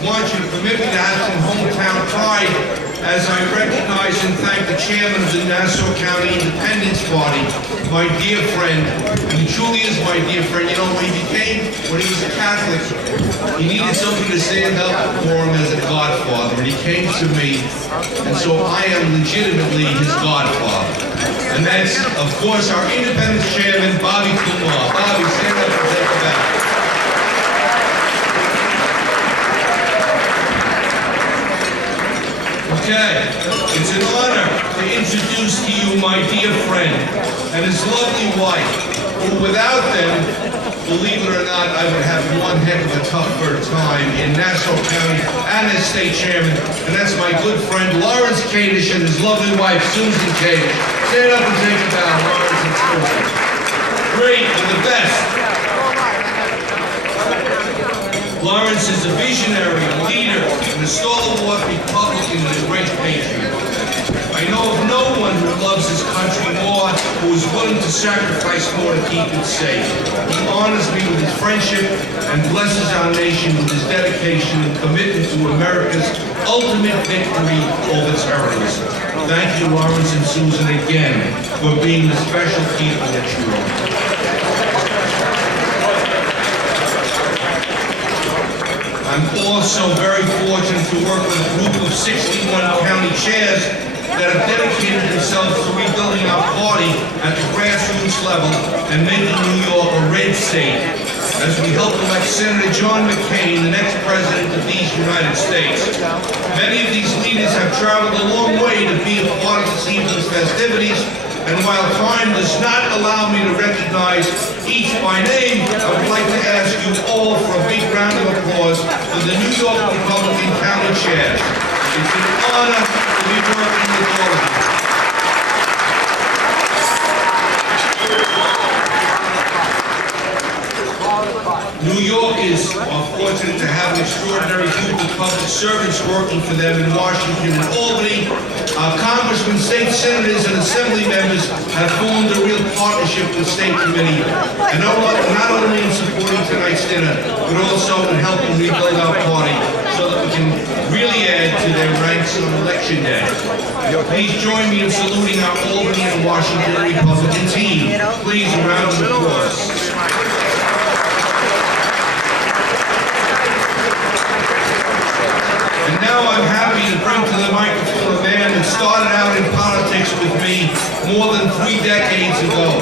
want you to permit me to have some hometown pride as I recognize and thank the chairman of the Nassau County Independence Party, my dear friend, and he truly is my dear friend. You know, when he was a Catholic, he needed somebody to stand up for him as a godfather, and he came to me, and so I am legitimately his godfather. And that's, of course, our Independence Chairman, Bobby Kumar. Bobby, stand up and take it back. Okay, it's an honor to introduce to you my dear friend and his lovely wife, who without them, believe it or not, I would have one heck of a tougher time in Nassau County and as state chairman, and that's my good friend Lawrence Kadish and his lovely wife Susan Kadish. Stand up and take it down, Lawrence and Susan. Great, and the best. Lawrence is a visionary, a leader, and a stalwart Republican and a great patriot. I know of no one who loves his country more, who is willing to sacrifice more to keep it safe. He honors me with his friendship and blesses our nation with his dedication and commitment to America's ultimate victory over terrorism. Thank you, Lawrence and Susan, again, for being the special people that you are. I'm also very fortunate to work with a group of 61 county chairs that have dedicated themselves to rebuilding our party at the grassroots level and making New York a red state as we help elect Senator John McCain, the next president of these United States. Many of these leaders have traveled a long way to be a part of this evening's festivities, and while time does not allow me to recognize each by name, I would like to ask you all for a big round of applause for the New York Republican County Chairs. It's an honor to be working with all of you. New Yorkers are fortunate to have an extraordinary group of public servants working for them in Washington and Albany. Congressmen, state senators, and assembly members have formed a real partnership with state committee, and not only in supporting tonight's dinner, but also in helping rebuild our party so that we can really add to their ranks on election day. Please join me in saluting our Albany and Washington Republican team. Please, a round of applause. And now I'm happy to bring to the microphone a man that started out in politics with me more than 3 decades ago.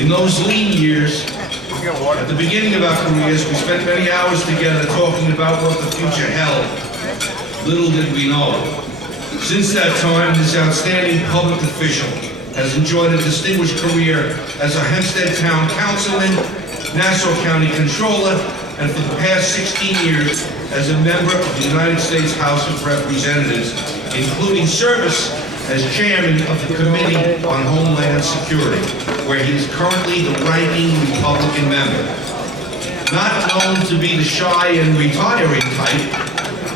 In those lean years, at the beginning of our careers, we spent many hours together talking about what the future held. Little did we know. Since that time, this outstanding public official has enjoyed a distinguished career as a Hempstead Town Councilman, Nassau County Controller, and for the past 16 years as a member of the United States House of Representatives, including service as chairman of the Committee on Homeland Security, where he is currently the ranking Republican member. Not known to be the shy and retiring type,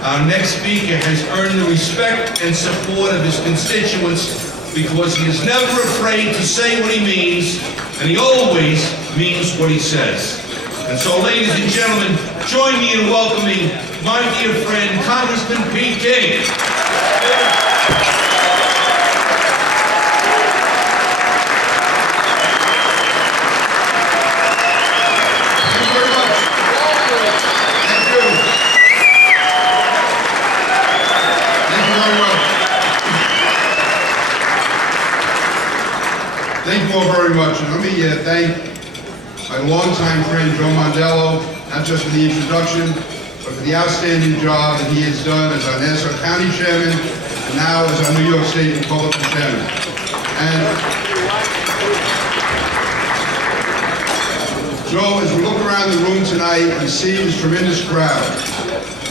our next speaker has earned the respect and support of his constituents because he is never afraid to say what he means, and he always means what he says. And so, ladies and gentlemen, join me in welcoming my dear friend, Congressman Pete King. Thank you very much. Thank you. Thank you very much. Thank you all very much. And let me thank my longtime friend Joe Mondello, not just for the introduction, but for the outstanding job that he has done as our Nassau County Chairman, and now as our New York State Republican Chairman. And Joe, as we look around the room tonight and see this tremendous crowd,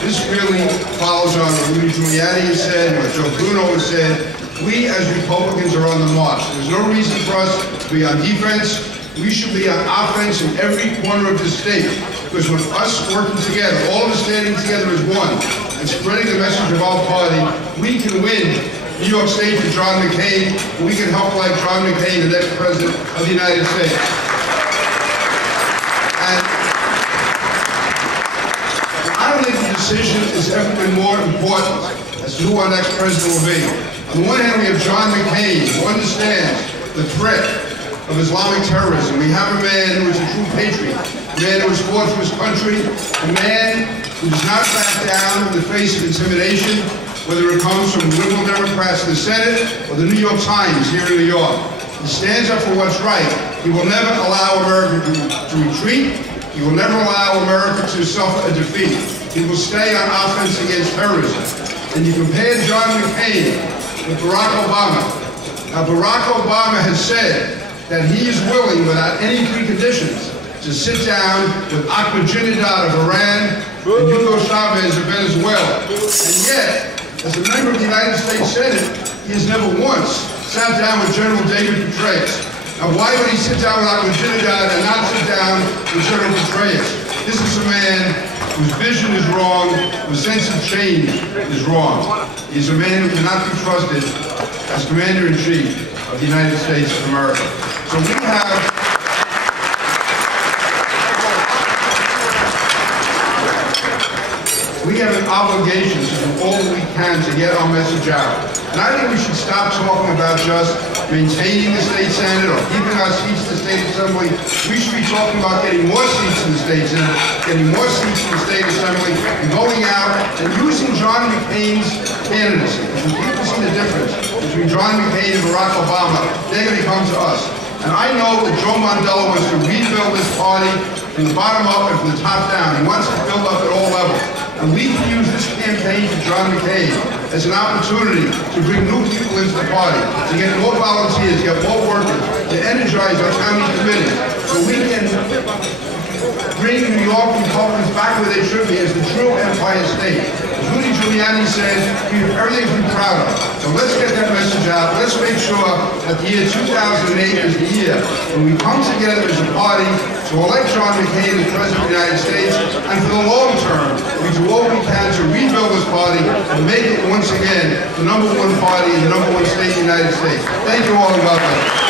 this really follows on what Rudy Giuliani has said, what Joe Bruno has said. We as Republicans are on the march. There's no reason for us to be on defense. We should be on offense in every corner of the state, because with us working together, all of us standing together as one, and spreading the message of our party, we can win New York State for John McCain, and we can help like John McCain, the next president of the United States. And decision has ever been more important as to who our next president will be. On the one hand, we have John McCain, who understands the threat of Islamic terrorism. We have a man who is a true patriot, a man who has fought for his country, a man who does not back down in the face of intimidation, whether it comes from liberal Democrats in the Senate or the New York Times here in New York. He stands up for what's right. He will never allow America to retreat. He will never allow America to suffer a defeat. He will stay on offense against terrorism. And you compare John McCain with Barack Obama. Now, Barack Obama has said that he is willing, without any preconditions, to sit down with Ahmadinejad of Iran and Hugo Chavez of Venezuela. And yet, as a member of the United States Senate, he has never once sat down with General David Petraeus. Now, why would he sit down with Ahmadinejad and not sit down with General Petraeus? This is a man whose vision is wrong, whose sense of change is wrong. He's a man who cannot be trusted as Commander-in-Chief of the United States of America. So we have an obligation to do all that we can to get our message out. And I think we should stop talking about just maintaining the state Senate or keeping our seats in the state assembly. We should be talking about getting more seats in the state Senate, getting more seats in the state assembly, and going out and using John McCain's candidacy. When people see the difference between John McCain and Barack Obama, they're going to come to us. And I know that Joe Mandela wants to rebuild this party from the bottom up and from the top down. He wants to build up at all levels. And we can use this campaign for John McCain as an opportunity to bring new people into the party, to get more volunteers, get more workers, to energize our county committees, so we can bring New York Republicans back where they should be as the true Empire State. As Rudy Giuliani said, we have everything to be proud of. So let's get that message out. Let's make sure that the year 2008 is the year when we come together as a party to elect John McCain as President of the United States, and for the long term, we do all we can to rebuild this party and make it once again the #1 party in the #1 state in the United States. Thank you all and welcome.